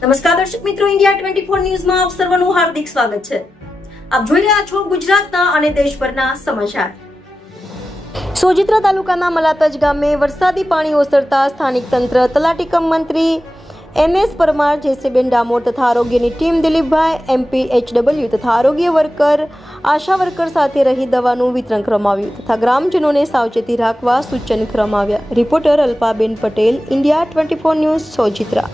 નમસ્કાર દર્શક મિત્રો, ઇન્ડિયા 24 ન્યૂઝમાં આપ સર્વનું હાર્દિક સ્વાગત છે. આપ જોઈ રહ્યા છો ગુજરાતના અને દેશભરના સમાચાર. સોજિત્રા તાલુકાના મલાતજ ગામે વરસાદી પાણી ઓસરતા સ્થાનિક તંત્ર, તલાટી કમ મંત્રી MS પરમાર, જયશ્રીબેન ડામોર તથા આરોગ્યની ટીમ દિલીપભાઈ MPHW તથા આરોગ્ય વર્કર, આશા વર્કર સાથે રહી દવાનું વિતરણ કરવામાં આવ્યું તથા ગ્રામજનોને સાવચેતી રાખવા સૂચન કરવામાં આવ્યા. Reporter Alpaben Patel, India 24 news, Sojitra.